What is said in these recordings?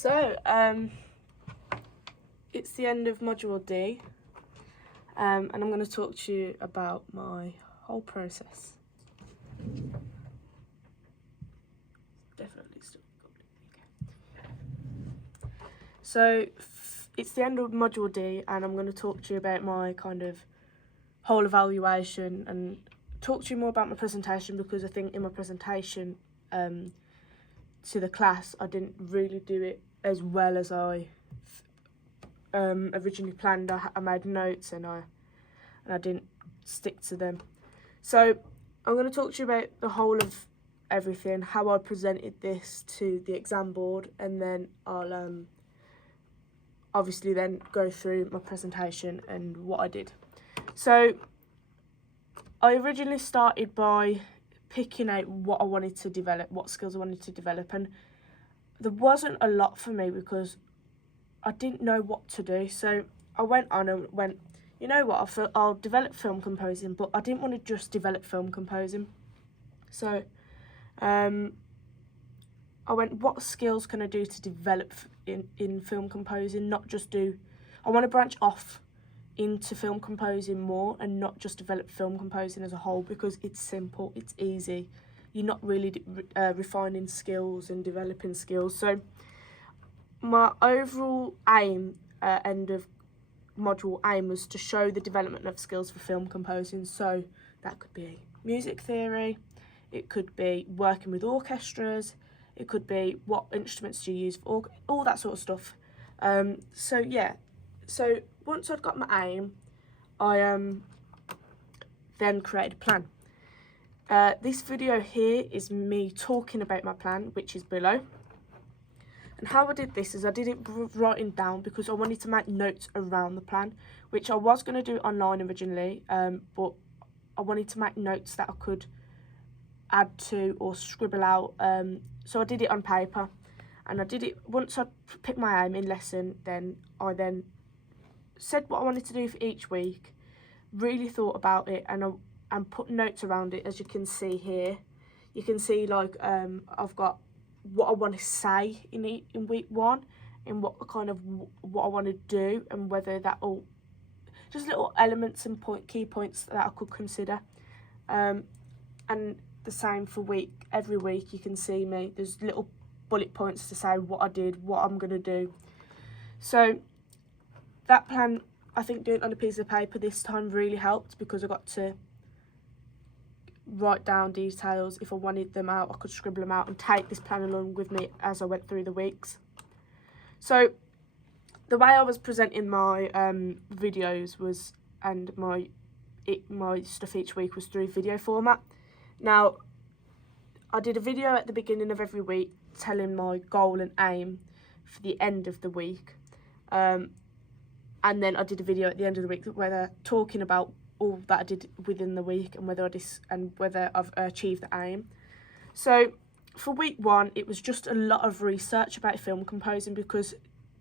So, it's the end of Module D, and I'm going to talk to you about my whole process. Definitely still okay. So, it's the end of Module D, and I'm going to talk to you about my kind of whole evaluation and talk to you more about my presentation, because I think in my presentation to the class I didn't really do it as well as I originally planned. I made notes and I didn't stick to them. So I'm going to talk to you about the whole of everything, how I presented this to the exam board, and then I'll obviously then go through my presentation and what I did. So I originally started by picking out what I wanted to develop, what skills I wanted to develop, and there wasn't a lot for me because I didn't know what to do. So I went on and went, you know what, I'll develop film composing, but I didn't want to just develop film composing. So I went, what skills can I do to develop in film composing, not just do, I want to branch off into film composing more and not just develop film composing as a whole, because it's simple, it's easy, you're not really refining skills and developing skills. So my overall aim, end of module aim, was to show the development of skills for film composing. So that could be music theory, it could be working with orchestras, it could be what instruments do you use for all that sort of stuff. So yeah, so once I'd got my aim, I then created a plan. This video here is me talking about my plan, which is below. And how I did this is I did it writing down, because I wanted to make notes around the plan, which I was going to do online originally, but I wanted to make notes that I could add to or scribble out. So I did it on paper, and I did it once I picked my aim in lesson. Then I said what I wanted to do for each week, really thought about it, and put notes around it. As you can see here, you can see like I've got what I want to say in week one, and what I want to do, and whether that all just little elements and key points that I could consider. And the same for every week you can see me, there's little bullet points to say what I did, what I'm going to do. So that plan, I think doing it on a piece of paper this time really helped, because I got to write down details. If I wanted them out, I could scribble them out and take this plan along with me as I went through the weeks. So the way I was presenting my videos was, and my stuff each week, was through video format. Now I did a video at the beginning of every week telling my goal and aim for the end of the week, and then I did a video at the end of the week where talking about all that I did within the week and whether I've achieved the aim. So for week one, it was just a lot of research about film composing, because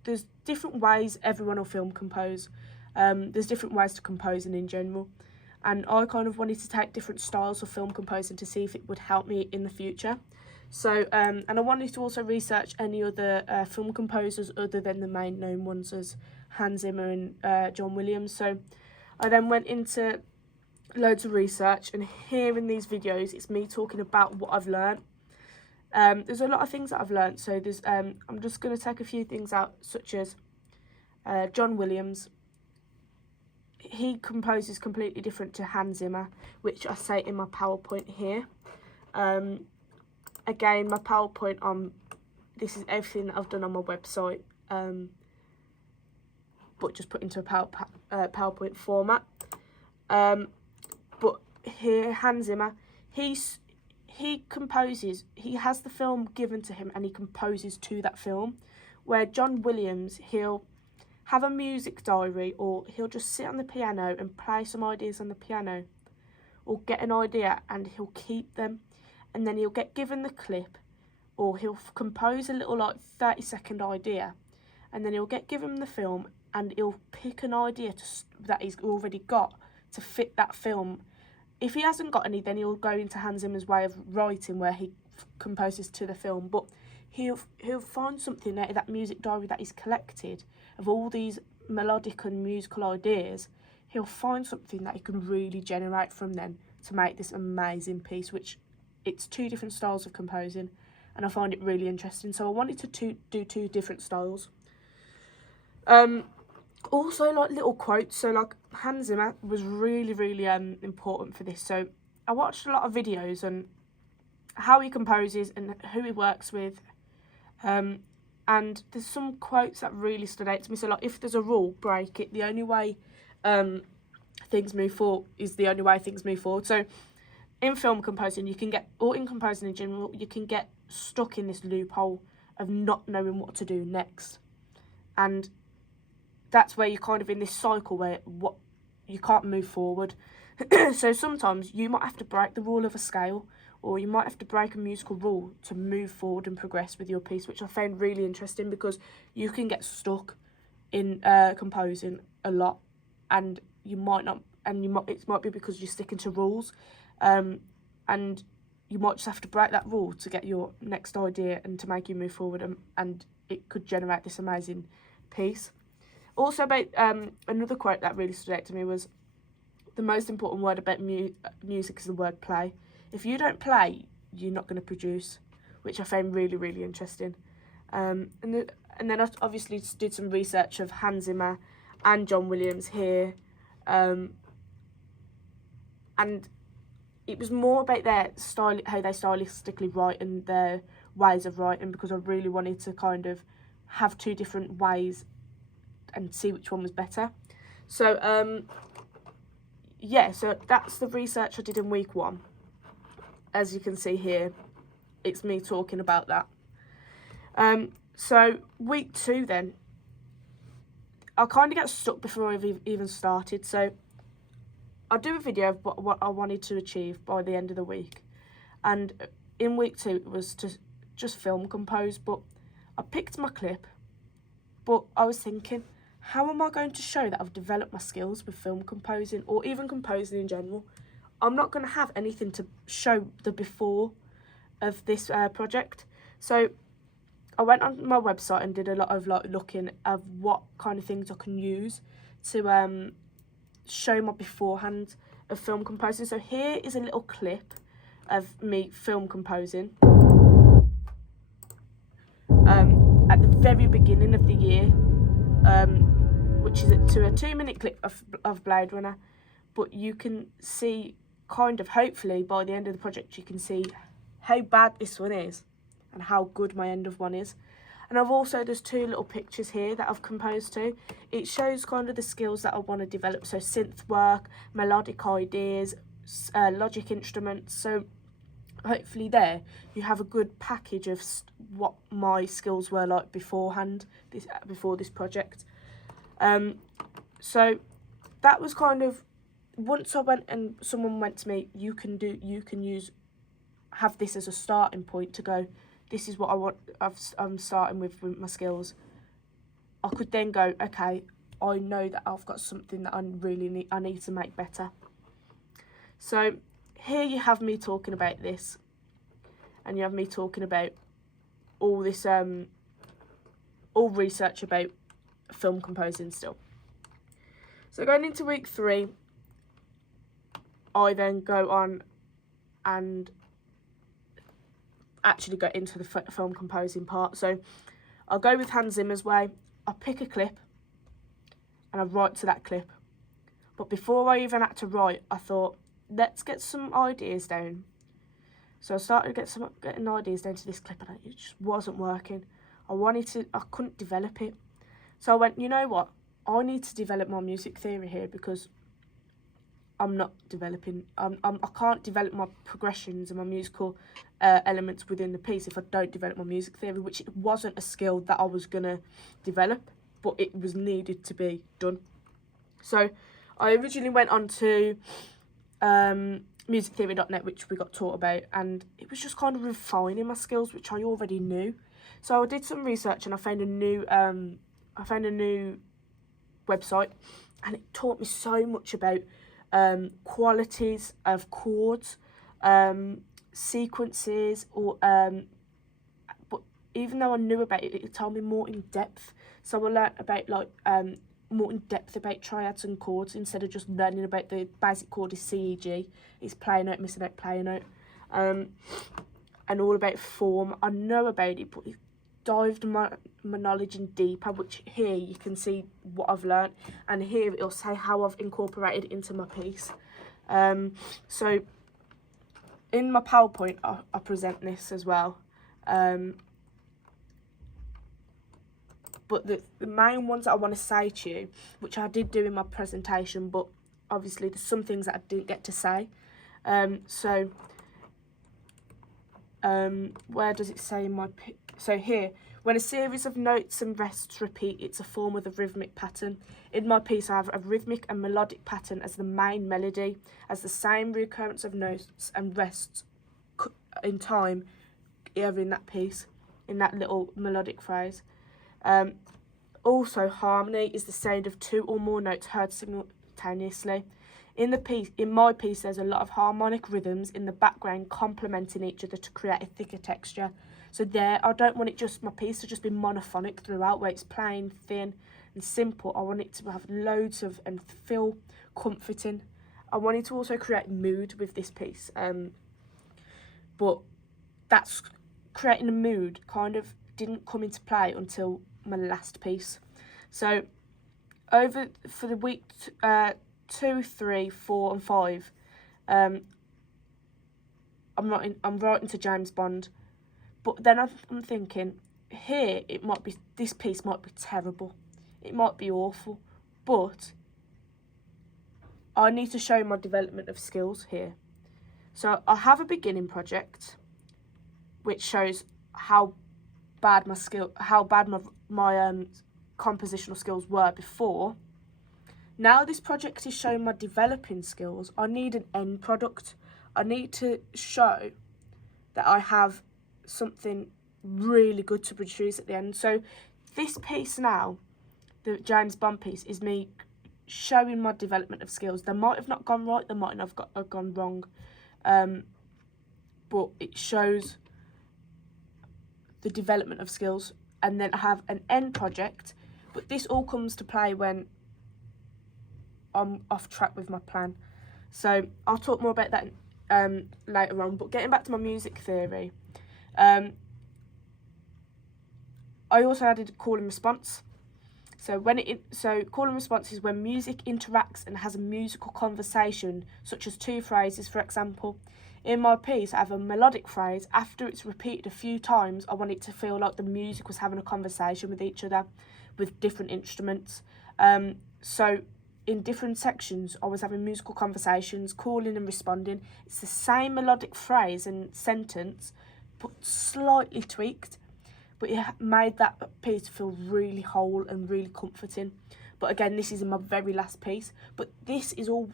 there's different ways everyone will film compose. There's different ways to composing in general, and I kind of wanted to take different styles of film composing to see if it would help me in the future. So and I wanted to also research any other film composers other than the main known ones as Hans Zimmer and John Williams. So I then went into loads of research, and here in these videos it's me talking about what I've learnt. There's a lot of things that I've learnt, so there's I'm just going to take a few things out, such as John Williams. He composes completely different to Hans Zimmer, which I say in my PowerPoint here. Again, my PowerPoint this is everything that I've done on my website, but just put into a PowerPoint format. But here, Hans Zimmer, he composes, he has the film given to him and he composes to that film, where John Williams, he'll have a music diary, or he'll just sit on the piano and play some ideas on the piano, or get an idea and he'll keep them, and then he'll get given the clip, or he'll compose a little like 30-second idea, and then he'll get given the film and he'll pick an idea that he's already got to fit that film. If he hasn't got any, then he'll go into Hans Zimmer's way of writing, where he composes to the film, but he'll find something out of that music diary that he's collected of all these melodic and musical ideas. He'll find something that he can really generate from them to make this amazing piece, which it's 2 different styles of composing, and I find it really interesting. So I wanted to do 2 different styles. Also, like, little quotes. So, like, Hans Zimmer was really, really important for this. So I watched a lot of videos on how he composes and who he works with. And there's some quotes that really stood out to me. So, like, if there's a rule, break it. The only way things move forward is the only way things move forward. So in film composing, you can get, or in composing in general, you can get stuck in this loophole of not knowing what to do next. And that's where you're kind of in this cycle where you can't move forward. So sometimes you might have to break the rule of a scale, or you might have to break a musical rule to move forward and progress with your piece, which I found really interesting, because you can get stuck in composing a lot, and you might not, and it might be because you're sticking to rules, and you might just have to break that rule to get your next idea and to make you move forward, and it could generate this amazing piece. Also, about another quote that really stood out to me was, the most important word about music is the word play. If you don't play, you're not going to produce, which I found really, really interesting. And then I obviously did some research of Hans Zimmer and John Williams here, and it was more about their style, how they stylistically write and their ways of writing, because I really wanted to kind of have 2 different ways and see which one was better. So yeah, so that's the research I did in week 1. As you can see here, it's me talking about that. So week 2 then, I kind of get stuck before I've even started. So I'll do a video of what I wanted to achieve by the end of the week. And in week 2, it was to just film compose, but I picked my clip, but I was thinking, how am I going to show that I've developed my skills with film composing, or even composing in general? I'm not going to have anything to show the before of this project. So I went on my website and did a lot of looking at what kind of things I can use to show my beforehand of film composing. So here is a little clip of me film composing at the very beginning of the year, which is to a 2-minute clip of Blade Runner. But you can see, kind of, hopefully by the end of the project, you can see how bad this one is and how good my end of one is. And there's 2 little pictures here that I've composed to. It shows kind of the skills that I want to develop, so synth work, melodic ideas, logic instruments. So hopefully there you have a good package of what my skills were like beforehand, before this project. So that was kind of, once I went and someone went to me, have this as a starting point to go, this is what I want, I'm starting with my skills. I could then go, okay, I know that I've got something that I need to make better. So here you have me talking about this, and you have me talking about all this, all research about film composing still. So going into week 3, I then go on and actually go into the film composing part. So I'll go with Hans Zimmer's way. I pick a clip and I write to that clip. But before I even had to write, I thought, let's get some ideas down. So I started getting ideas down to this clip, and it just wasn't working. I couldn't develop it. So I went, you know what? I need to develop my music theory here, because I'm not developing, I can't develop my progressions and my musical elements within the piece if I don't develop my music theory, which it wasn't a skill that I was going to develop, but it was needed to be done. So I originally went on to musictheory.net, which we got taught about, and it was just kind of refining my skills, which I already knew. So I did some research and I found a new website, and it taught me so much about qualities of chords, sequences, but even though I knew about it, it told me more in depth. So I learnt about like more in depth about triads and chords instead of just learning about the basic chord is C, E, G. It's player note, missing out player note. And all about form. I know about it, but it dived my knowledge in deeper, which here you can see what I've learnt, and here it'll say how I've incorporated it into my piece. So in my PowerPoint, I present this as well. But the main ones that I want to say to you, which I did do in my presentation, but obviously there's some things that I didn't get to say. Where does it say in my... So here, when a series of notes and rests repeat, it's a form of the rhythmic pattern. In my piece, I have a rhythmic and melodic pattern as the main melody, as the same recurrence of notes and rests in time here in that piece, in that little melodic phrase. Also, harmony is the sound of two or more notes heard simultaneously. In my piece, there's a lot of harmonic rhythms in the background complementing each other to create a thicker texture. So there, I don't want my piece to just be monophonic throughout, where it's plain, thin and simple. I want it to have loads of and feel comforting. I wanted to also create mood with this piece, but that's creating a mood kind of didn't come into play until my last piece. So for the week 2, 3, 4 and 5, I'm writing to James Bond, but then I'm thinking here this piece might be terrible, it might be awful, but I need to show my development of skills here. So I have a beginning project which shows how bad my compositional skills were before. Now this project is showing my developing skills. I need an end product. I need to show that I have something really good to produce at the end. So this piece now, the James Bond piece, is me showing my development of skills. They might have not gone right, they might not have gone wrong, but it shows the development of skills. And then I have an end project, but this all comes to play when I'm off track with my plan. So I'll talk more about that later on. But getting back to my music theory, I also added a call and response. So call and response is when music interacts and has a musical conversation, such as two phrases, for example. In my piece, I have a melodic phrase. After it's repeated a few times, I want it to feel like the music was having a conversation with each other, with different instruments. So in different sections, I was having musical conversations, calling and responding. It's the same melodic phrase and sentence, but slightly tweaked. But it made that piece feel really whole and really comforting. But again, this is in my very last piece. But this is all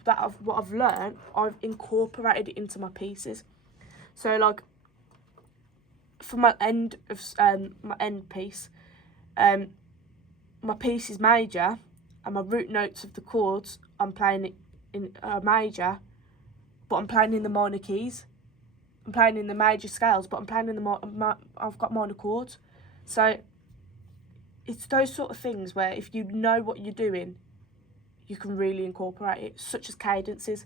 what I've learned. I've incorporated it into my pieces. So like for my end piece, my piece is major, and my root notes of the chords, I'm playing it in major, but I'm playing in the minor keys. I'm playing in the major scales, but I'm playing in I've got minor chords. So it's those sort of things where if you know what you're doing, you can really incorporate it, such as cadences.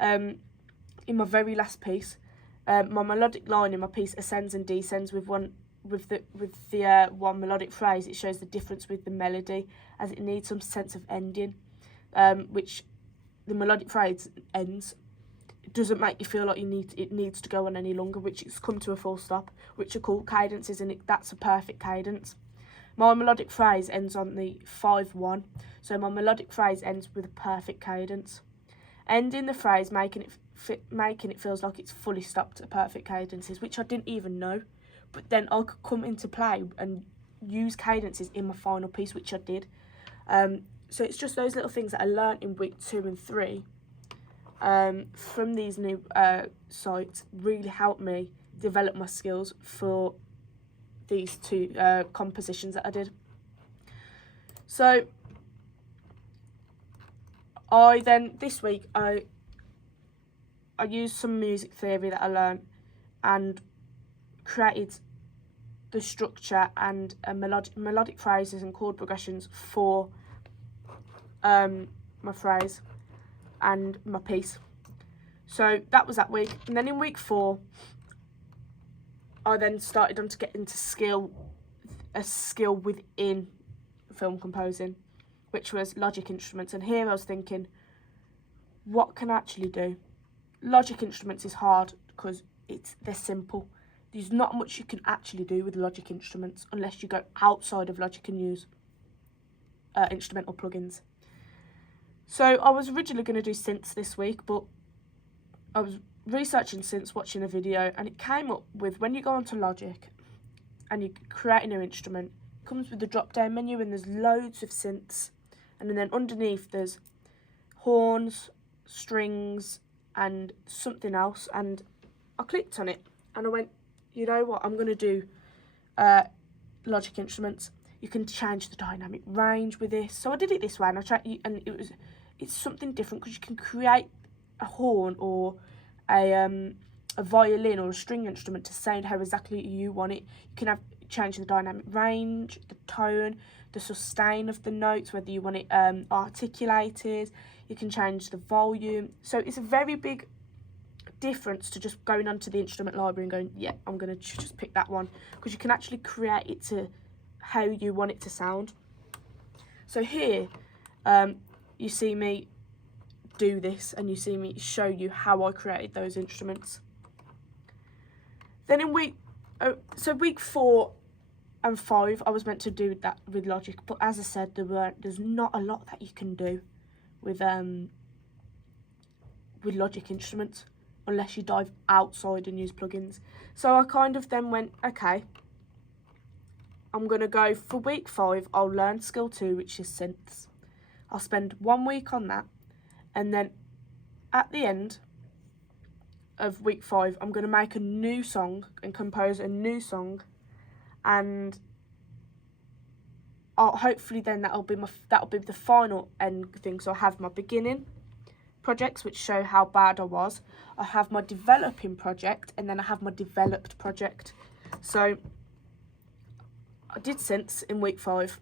In my very last piece, my melodic line in my piece ascends and descends with the one melodic phrase. It shows the difference with the melody, as it needs some sense of ending, which the melodic phrase ends. It doesn't make you feel like it needs to go on any longer, which it's come to a full stop, which are called cadences, and that's a perfect cadence. My melodic phrase ends on the 5-1, so my melodic phrase ends with a perfect cadence. Ending the phrase, making it feels like it's fully stopped at perfect cadences, which I didn't even know. But then I could come into play and use cadences in my final piece, which I did. So it's just those little things that I learnt in week 2 and 3 from these new sites really helped me develop my skills for these 2 compositions that I did. So this week I used some music theory that I learned and created the structure and melodic phrases and chord progressions for my phrase and my piece. So that was that week, and then in week 4 I then started on to get into a skill within film composing, which was Logic Instruments. And here I was thinking, what can I actually do? Logic Instruments is hard because they're simple. There's not much you can actually do with Logic Instruments unless you go outside of Logic and use instrumental plugins. So I was originally going to do synths this week, but I was researching synths, watching a video, and it came up with when you go onto Logic and you create a new instrument, it comes with the drop down menu and there's loads of synths, and then underneath there's horns, strings and something else, and I clicked on it and I went, you know what, I'm going to do Logic Instruments. You can change the dynamic range with this. So I did it this way, and I tried, and it's something different because you can create a horn or a violin or a string instrument to sound how exactly you want it. You can change the dynamic range, the tone, the sustain of the notes, whether you want it articulated. You can change the volume. So it's a very big difference to just going onto the instrument library and going, yeah, I'm going to just pick that one, because you can actually create it to how you want it to sound. So here you see me do this, and you see me show you how I created those instruments. Then in week 4 and 5 I was meant to do that with Logic, but as I said, there's not a lot that you can do with Logic Instruments unless you dive outside and use plugins. So I kind of then went, okay, I'm going to go for week 5, I'll learn skill 2, which is synths. I'll spend 1 week on that, and then at the end of week 5, I'm going to make a new song and compose a new song, and hopefully then that'll be the final end thing. So I have my beginning projects, which show how bad I was. I have my developing project, and then I have my developed project. So I did synths in week 5.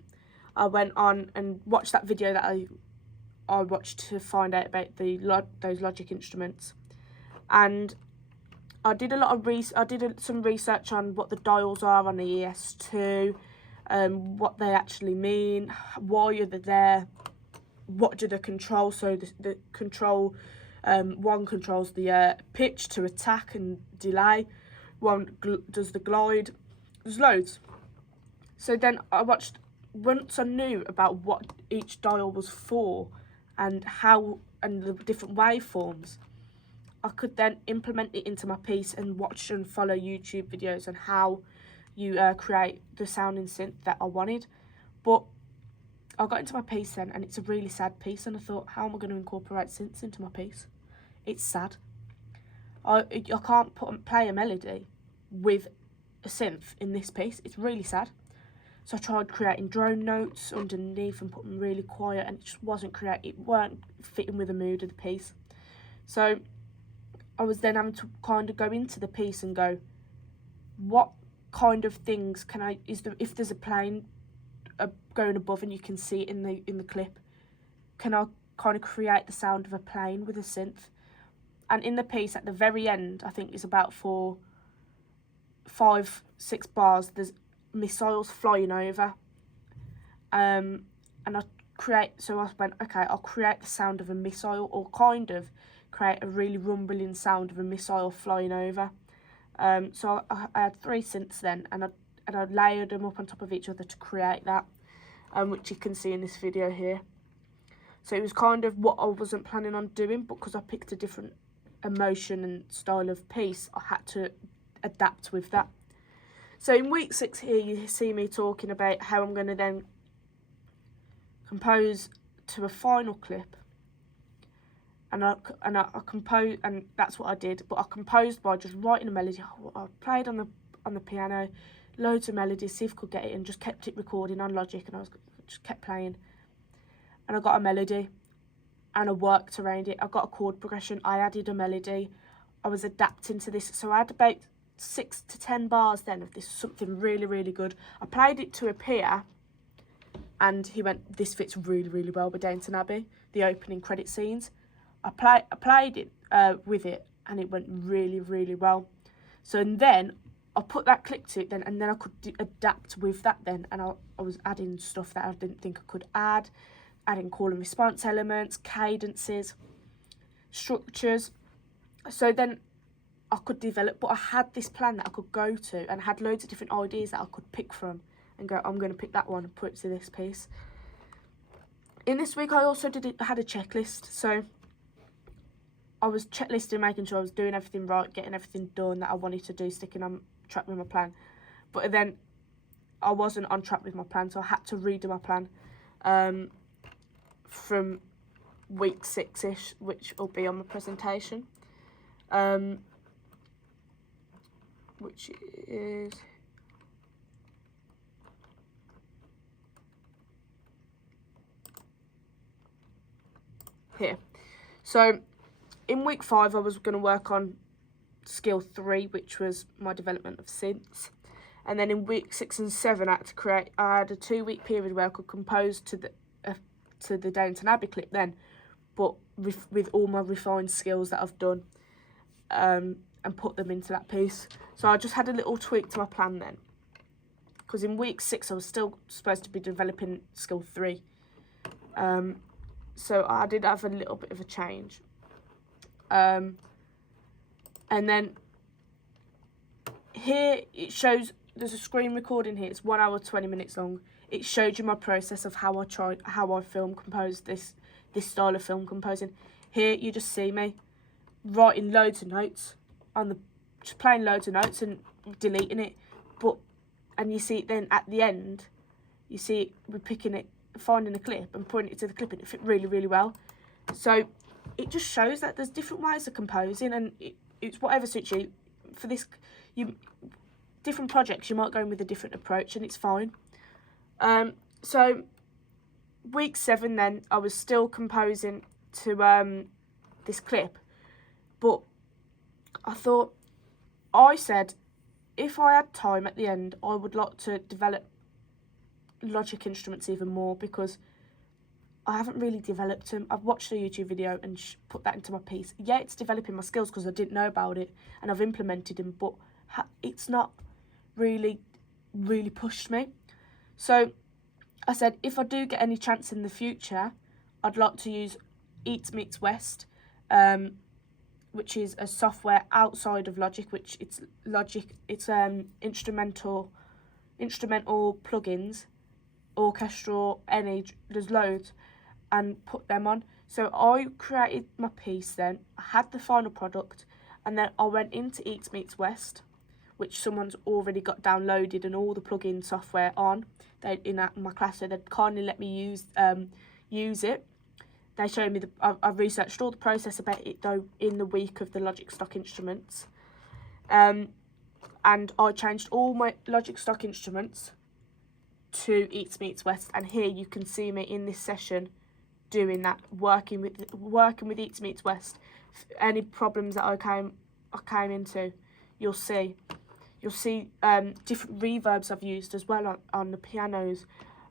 I went on and watched that video that I watched to find out about those Logic Instruments, and I did some research on what the dials are on the ES2, what they actually mean, why are they there, what do they control. So the control, one controls the pitch to attack and delay, one does the glide. There's loads. So then I watched, once I knew about what each dial was for and the different waveforms, I could then implement it into my piece and watch and follow YouTube videos on how you create the sounding synth that I wanted. But I got into my piece then, and it's a really sad piece, and I thought, how am I going to incorporate synths into my piece? It's sad. I can't play a melody with a synth in this piece. It's really sad. So I tried creating drone notes underneath and put them really quiet, and it just weren't fitting with the mood of the piece. So I was then having to kind of go into the piece and go, what kind of things if there's a plane going above and you can see it in the clip, can I kind of create the sound of a plane with a synth? And in the piece at the very end, I think it's about 4, 5, 6 bars, there's missiles flying over, and I went, okay, I'll create the sound of a missile, or kind of create a really rumbling sound of a missile flying over. So I had 3 synths then, and I layered them up on top of each other to create that, which you can see in this video here. So it was kind of what I wasn't planning on doing, but because I picked a different emotion and style of piece, I had to adapt with that. So in week 6 here, you see me talking about how I'm going to then compose to a final clip, and I compose, and that's what I did. But I composed by just writing a melody. I played on the piano, loads of melodies, see if I could get it, and just kept it recording on Logic, and I just kept playing, and I got a melody, and I worked around it. I got a chord progression. I added a melody. I was adapting to this, so I had about 6 to 10 bars then of this something really, really good. I played it to a peer, and he went, "This fits really, really well with Downton Abbey, the opening credit scenes." I played it with it, and it went really, really well. So and then I put that clip to it then, and then I could adapt with that then, and I was adding stuff that I didn't think I could add, adding call and response elements, cadences, structures. So then I could develop, but I had this plan that I could go to, and I had loads of different ideas that I could pick from and go, I'm going to pick that one and put it to this piece. In this week, I also had a checklist. So I was checklisting, making sure I was doing everything right, getting everything done that I wanted to do, sticking on track with my plan. But then I wasn't on track with my plan, so I had to redo my plan from week 6-ish, which will be on my presentation. Which is here. So in week 5, I was going to work on skill 3, which was my development of synths. And then in week 6 and 7, I had a 2-week period where I could compose to the Downton Abbey clip then, but with all my refined skills that I've done, and put them into that piece. So I just had a little tweak to my plan then, because in week 6 I was still supposed to be developing skill 3. So I did have a little bit of a change. And then here it shows, there's a screen recording here, it's 1 hour 20 minutes long. It showed you my process of how I film compose this style of film composing. Here you just see me writing loads of notes just playing loads of notes and deleting it, and you see it then at the end, you see we're picking it, finding a clip and putting it to the clip, and it fit really, really well. So it just shows that there's different ways of composing, and it's whatever suits you. For this, different projects you might go in with a different approach, and it's fine. So week 7 then, I was still composing to this clip, but I said if I had time at the end, I would like to develop Logic instruments even more, because I haven't really developed them. I've watched a YouTube video and put that into my piece. Yeah, it's developing my skills because I didn't know about it and I've implemented them, but it's not really pushed me. So I said if I do get any chance in the future, I'd like to use Eats Meets West, which is a software outside of Logic, which it's instrumental plugins, orchestral, any, there's loads, and put them on. So I created my piece then, I had the final product, and then I went into Eats Meets West, which someone's already got downloaded and all the plugin software on. In my class, so they'd kindly let me use it. They showed me I've researched all the process about it though in the week of the Logic stock instruments, and I changed all my Logic stock instruments to Eats Meets West, and here you can see me in this session doing that, working with Eats Meets West. Any problems that I came into, you'll see different reverbs I've used as well on the pianos,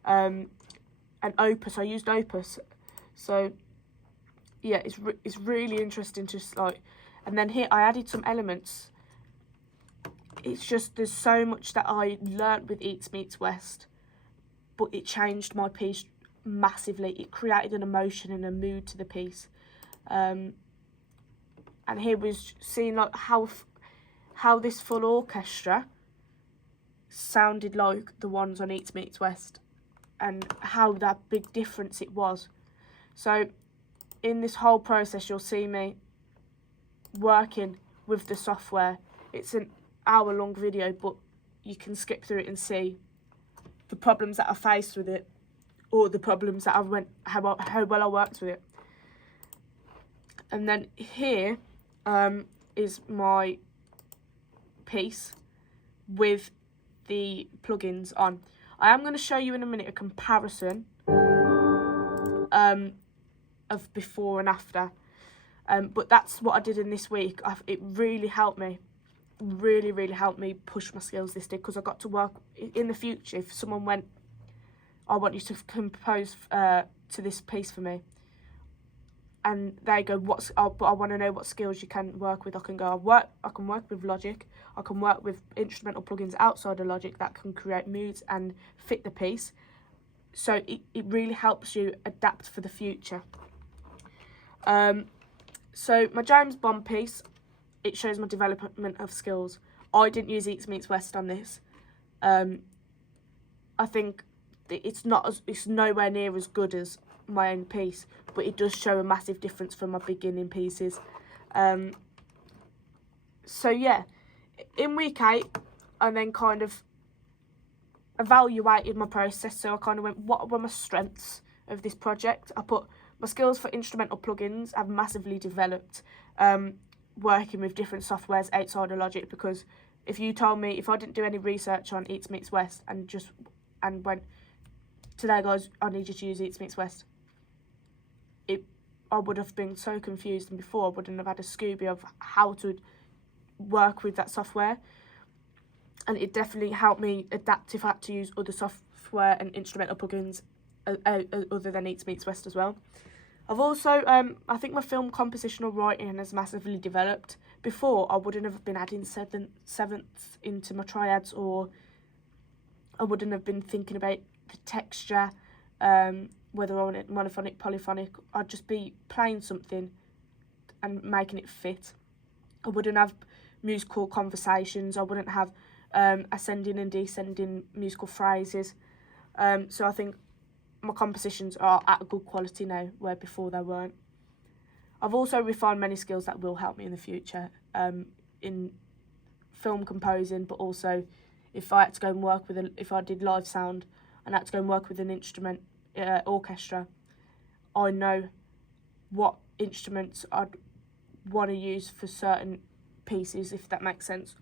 and Opus. I used Opus. So yeah, it's really interesting, just like, and then here I added some elements. It's just, there's so much that I learnt with Eats Meets West, but it changed my piece massively. It created an emotion and a mood to the piece. And here was seeing like how this full orchestra sounded like the ones on Eats Meets West, and how that big difference it was. So in this whole process, you'll see me working with the software. It's an hour-long video, but you can skip through it and see the problems that I faced with it, or the problems that how well I worked with it. And then here is my piece with the plugins on. I am going to show you in a minute a comparison of before and after, but that's what I did in this week. It really helped me really, really helped me push my skills, this did, because I got to work in the future. If someone went, I want you to compose to this piece for me, and they go, but I want to know what skills you can work with. I can work with Logic. I can work with instrumental plugins outside of Logic that can create moods and fit the piece. So it really helps you adapt for the future. So my James Bond piece, it shows my development of skills. I didn't use Eats Meets West on this. I think it's nowhere near as good as my own piece, but it does show a massive difference from my beginning pieces. So yeah, in week 8, I then kind of evaluated my process. So I kind of went, what were my strengths of this project? I put my skills for instrumental plugins have massively developed, working with different softwares outside of Logic, because if you told me, if I didn't do any research on Eats Meets West and went, today guys, I need you to use Eats Meets West, I would have been so confused, and before I wouldn't have had a Scooby of how to work with that software. And it definitely helped me adapt if I had to use other software and instrumental plugins other than Eats Meets West as well. I've also, I think my film compositional writing has massively developed. Before, I wouldn't have been adding sevenths into my triads, or I wouldn't have been thinking about the texture, whether I want it monophonic, polyphonic. I'd just be playing something and making it fit. I wouldn't have musical conversations. I wouldn't have ascending and descending musical phrases. So I think my compositions are at a good quality now, where before they weren't. I've also refined many skills that will help me in the future, in film composing, but also if I had to go and work with if I did live sound and I had to go and work with an instrument orchestra, I know what instruments I'd want to use for certain pieces, if that makes sense.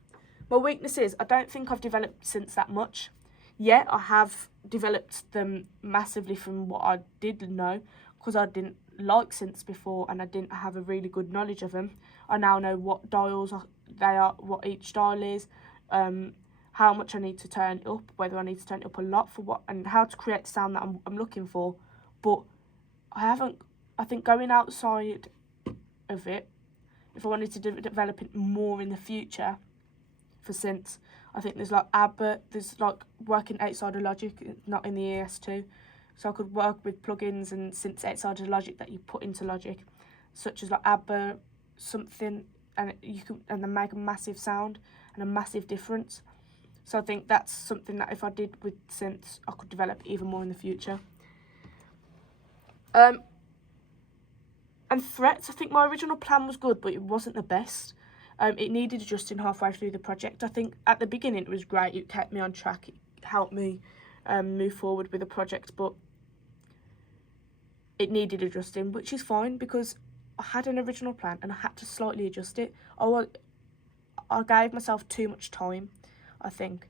My weaknesses, I don't think I've developed synths that much. Yeah, I have developed them massively from what I did know, because I didn't like synths before and I didn't have a really good knowledge of them. I now know what dials they are, what each dial is, how much I need to turn it up, whether I need to turn it up a lot for what, and how to create the sound that I'm looking for. But I think going outside of it, if I wanted to develop it more in the future for synths, I think there's like there's like working outside of Logic, not in the ES2. So I could work with plugins and synths outside of Logic that you put into Logic, such as like something, and then make a massive sound and a massive difference. So I think that's something that if I did with synths, I could develop even more in the future. And threats, I think my original plan was good, but it wasn't the best. It needed adjusting halfway through the project. I think at the beginning it was great, it kept me on track, it helped me move forward with the project, but it needed adjusting, which is fine because I had an original plan and I had to slightly adjust it. I gave myself too much time, I think.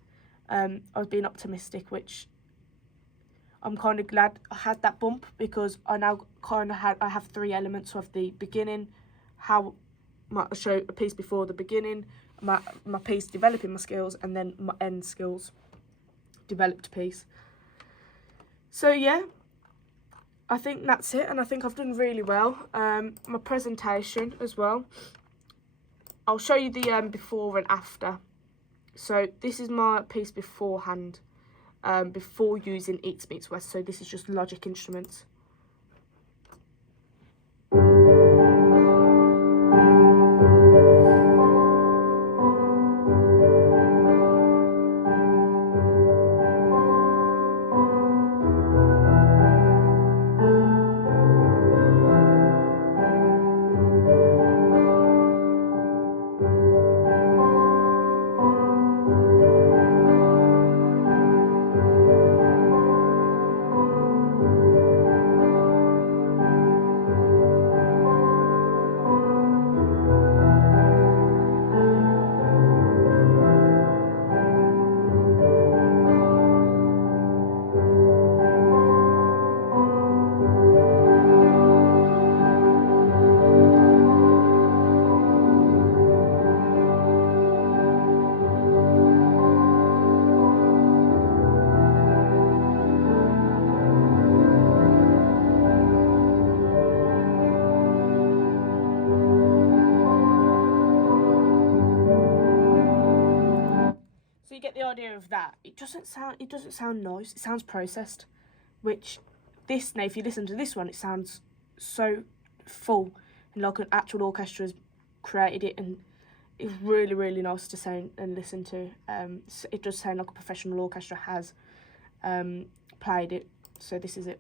I was being optimistic, which I'm kind of glad I had that bump, because I now I have 3 elements of the beginning, how I show a piece before the beginning, my piece developing my skills, and then my end skills developed piece. So yeah, I think that's it, and I think I've done really well. My presentation as well, I'll show you the before and after. So this is my piece beforehand, before using Eats Meets West. So this is just Logic instruments. you get the idea of that, it doesn't sound nice. It sounds processed, which this, now if you listen to this one, it sounds so full and like an actual orchestra has created it, and it's really, really nice to sound and listen to. It does sound like a professional orchestra has played it. So this is it.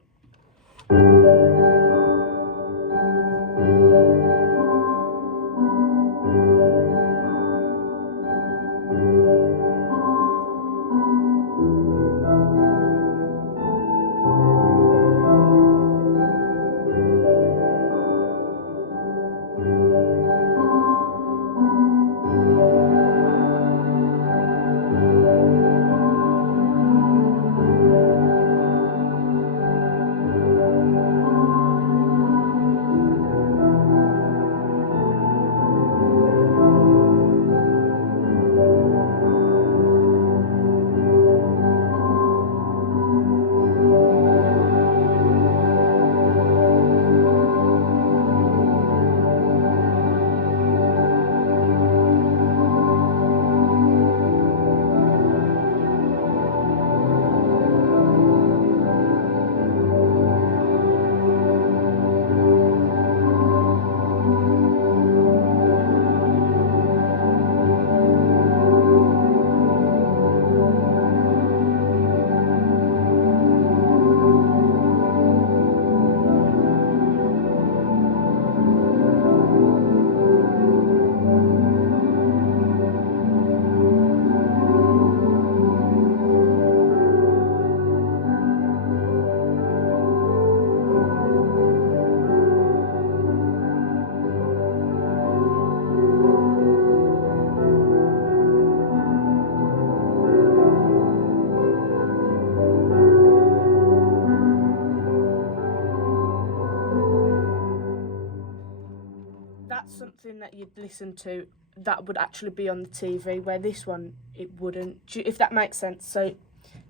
That's something that you'd listen to that would actually be on the TV, where this one, it wouldn't, if that makes sense. So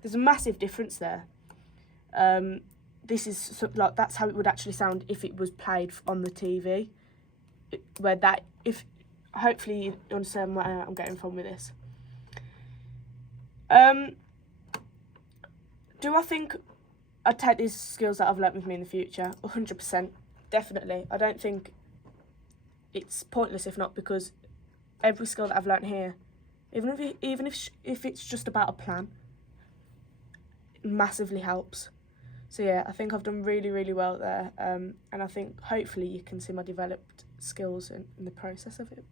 there's a massive difference there. This is like, that's how it would actually sound if it was played on the TV, where that, if hopefully you understand what I'm getting from with this. Do I think I'd take these skills that I've learnt with me in the future? 100%, definitely. I don't think it's pointless if not, because every skill that I've learnt here, even if it's just about a plan, it massively helps. So yeah, I think I've done really, really well there, and I think hopefully you can see my developed skills in the process of it.